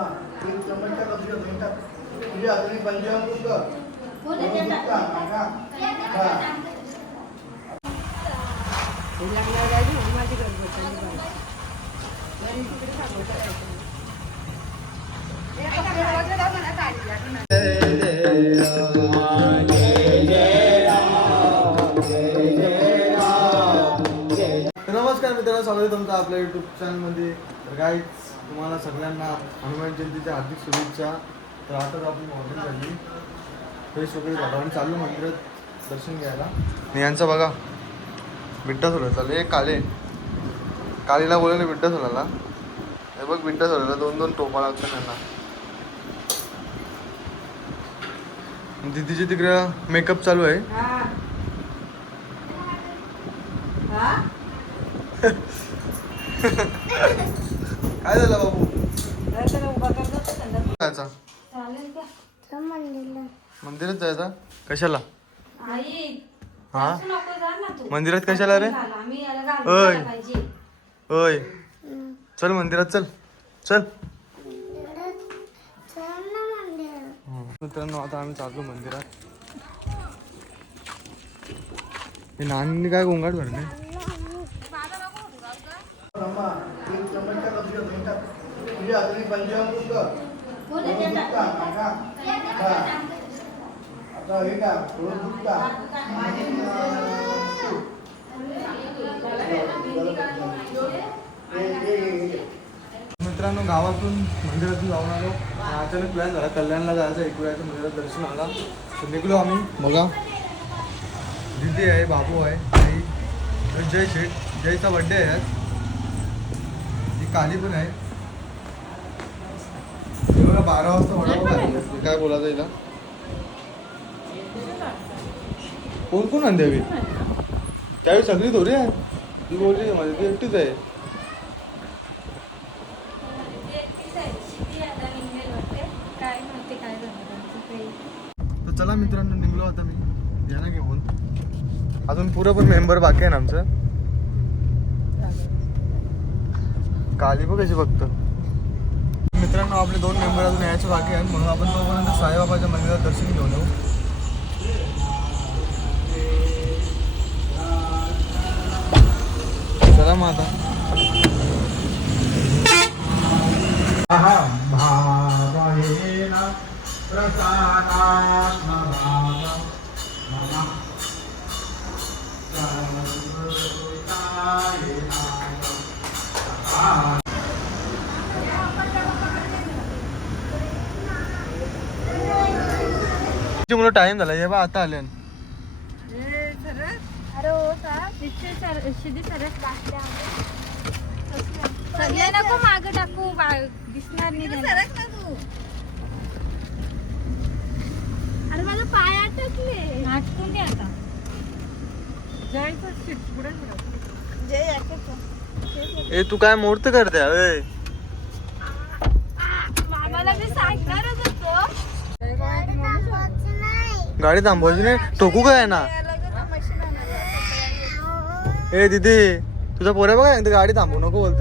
एक अजूनही पंचामृत नमस्कार मित्रांनो स्वागत आहे तुमचं आपल्या युट्यूब चॅनलमध्ये तर तुम्हाला सगळ्यांना हनुमान जयंतीच्या हार्दिक शुभेच्छा. तर आताच आपण मॉर्निंग झाली. फ्रेश वगैरे झालं आणि चाललो मंदिरात दर्शन घ्यायला. मी यांचा बघा. बिड्डा सोडला चालू एक काले. कालीला बोलवलं बिड्डा सोडायला हे बघ बिड्डा सोडायला दोन दोन टोपा लागतात त्यांना. दिदीची तिकडे मेकअप चालू आहे. काय झालं बाबू? जायचा. मंदिरात जायचा? कशाला? हा? मंदिरात कशाला रे? ओय. होय चल मंदिरात चल. चल. मित्रांनो आता आम्ही चाललो मंदिरात. हे नानी काय गोंगाट भरले ब्रह्मा एक चमचा कपशी मिळतात तुझी अजूनही पंचामृत कर दुखता नाका हा आता हे का थोडं दुखता मित्रांनो गावातून मंदिरातून जाऊन आलो. अचानक प्लॅन झाला कल्याणला जायचं एकविराचं मंदिरात दर्शन आला. तर निघलो आम्ही. बघा. दिदी आहे बाबू आहे आई. जय शेठ जयचा बड्डे आहे आज. काली पण आहे बारा वाजता वडापाव खाल्ला. मी काय बोलायचं हिला कोण कोण आणते हवी त्यावेळी सगळी थोडी आहे. ती बोलली माझी ती एकटीच आहे. तर चला मित्रांनो निघलो आता मी. या ना घेऊन. अजून पुरं पण मेंबर बाकी आहे ना आमचं. काली बघ कशी फक्त. मित्रांनो आपले दोन मेंबर अजून यायचे बाकी आहेत म्हणून आपण तोपर्यंत साईबाबाच्या मंदिरात दर्शन घेऊन येऊ. चला मग आता मुलं टाइम झाला. हे बा आता आले सगळे नको माग टाकू बा- दिसणार नाही. अरे पाय अटकले. अटकून दे आता. ए तू काय मूर्त करते? अरे. गाडी थांबवायची नाही. टोकू काय ना? ए दीदी तुझा पोऱ्या बघा एकदा गाडी थांबवू नको बोलत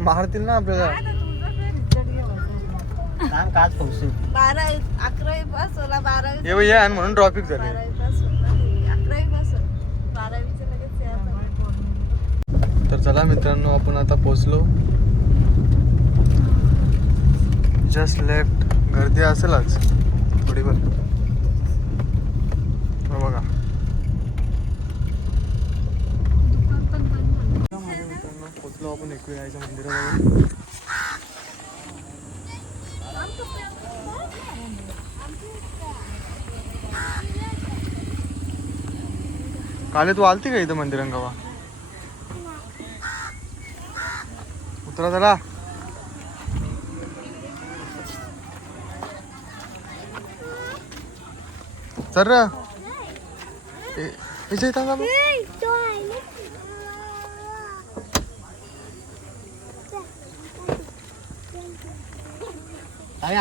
मारतील ना आपल्याला. बारा अकरावी पासून बारावी ये बाई, ये आणि म्हणून ट्रॉफिक झाले. अकरावी बारावीचं लगेच. तर चला मित्रांनो आपण आता पोचलो जस्ट लेफ्ट गर्दी असेल आज थोडीफार. हो बघा. माझ्या मित्रांनो पोचलो आपण एकविरायच्या मंदिरावर काले तू आलती का इथं मंदिरांगावा? उतरा झाला चल र ए- इथे इथं का बघ? काय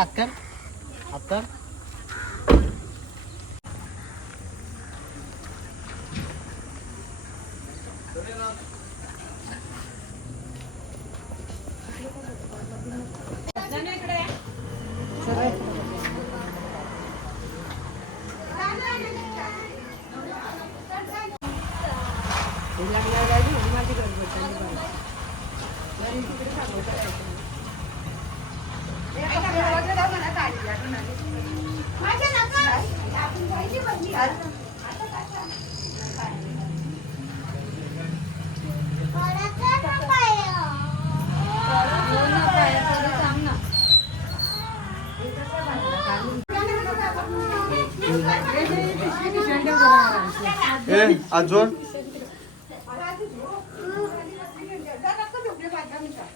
अक्कर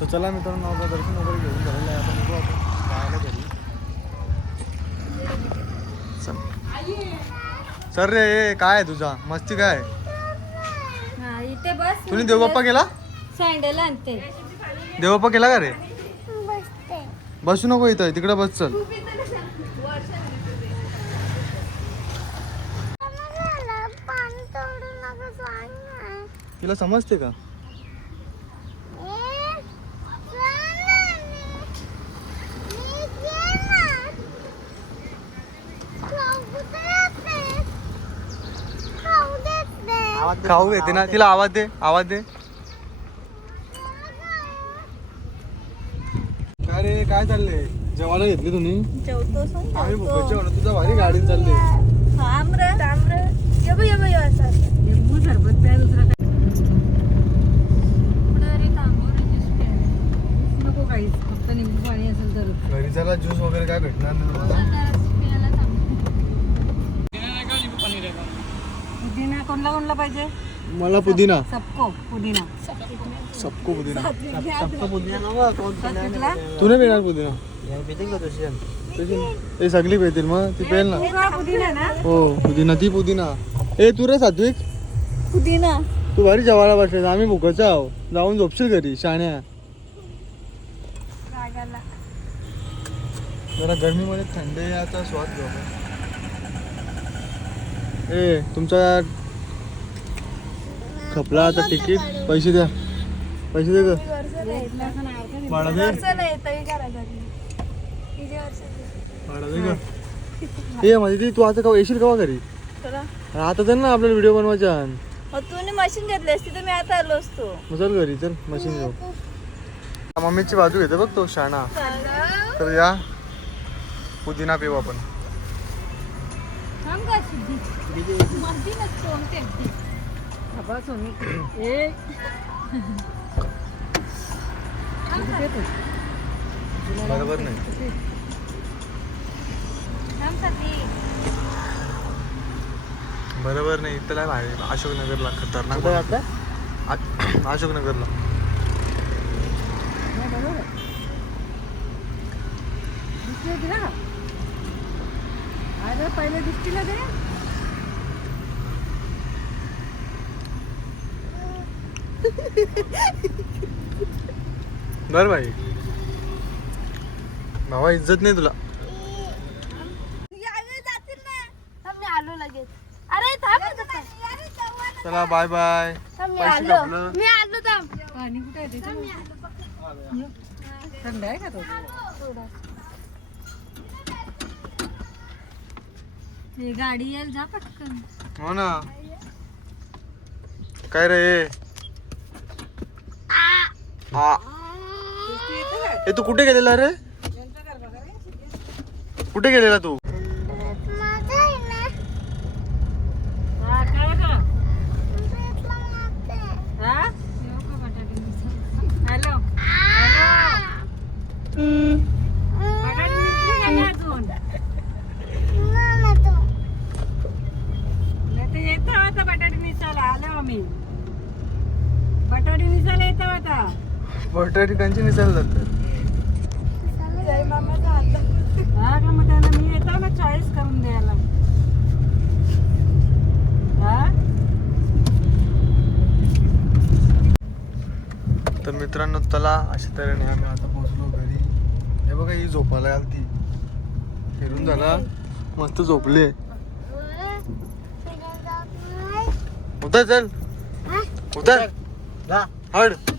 तर चला मित्रांनो आपलं दर्शन वगैरे घेऊन झालेलं आहे. आपण निघू आपण जायला घरी. सर रे ए, काय आहे तुझा? मस्ती काय? हा इथे बस. तुम्ही देवबाप्पा गेला सँडल आणते. देवबाप्पा गेला का रे? बसू नको इथं तिकडे बस चल. तिला समजते का? खाऊ येते ना. तिला आवाज दे आवाज दे. काय रे काय चाललंय? जेवायला घेतली तुम्ही? जेवतोस ना? आम्ही जेवतो. भुकत जेवण तुझा भारी गाडी चालली. थांब रे, थांब रे. ये बघ, ये बघ, ये असं, असं. लिंबू सरबत प्या दुसरं काय? नको काहीच. फक्त निंबू पाणी असेल तर. घरी चला ज्यूस वगैरे काय भेटणार नाही तुम्हाला प्यायला सांग पुदिना कोणला कोणला पाहिजे? मला पुदिना. सबको पुदिना. सबको पुदिना. कुठला तू नाही पिणार पुदिना? ते सगळी पेतील मग ती पेल ना. पुदिना ना? हो पुदिना ती पुदिना. ए तू रे सात्विक. पुदिना. तू भारी जेवायला बसले आम्ही भुकच आहो. जाऊन झोपशील घरी शाण्या. जरा गरमीमध्ये थंडीचा स्वाद घेऊ. ए तुमचा खपला आता तिकीट पैसे द्या. पैसे दे ग. भाडा दे. भाडा दे ग. ए माझी ती तू आता का येशील का घरी? आता चल ना आपल्याला व्हिडिओ बनवायचा. तू मशीन घेतली असती तर मी आता आलो असतो. चल घरी चल मशीन घेऊ मम्मीची बाजू घेते बघ तो शाणा. तर या. पुदिना पिऊ आपण. बरोबर नाही. बरोबर नाही. इथं काय भारी. अशोकनगरला खतरनाक आ- अशोकनगरला. दिसले तिला का? अरे पहिले दिसतील ते? बर भाई भावा इज्जत नाही तुला. आलो लगेच. अरे. चला बाय बाय थांब मी पैसे आलो. कापलं. मी आलो थांब. पाणी कुठे आहे थंड आहे का तो? गाडी येईल जा पटकन। हो ना। काय रे? हा ए तू कुठे गेलेला रे? कुठे गेलेला तू हा काय का हा येऊ का बटाटे हॅलो हॅलो बटाटे निघले का नाही अजून नाही तर येतो आता बटाटे निसायला आलो आम्ही बटाटे त्यांची निसायला जातात लागलं मग त्याला मी येतो ना चॉईस करून द्यायला हा तर मित्रांनो चला अशा तऱ्हेने आम्ही आता पोहोचलो घरी. हे बघा ही झोपायला आलती. फिरून झाला. मस्त झोपले. उतर चल. उतर. हड.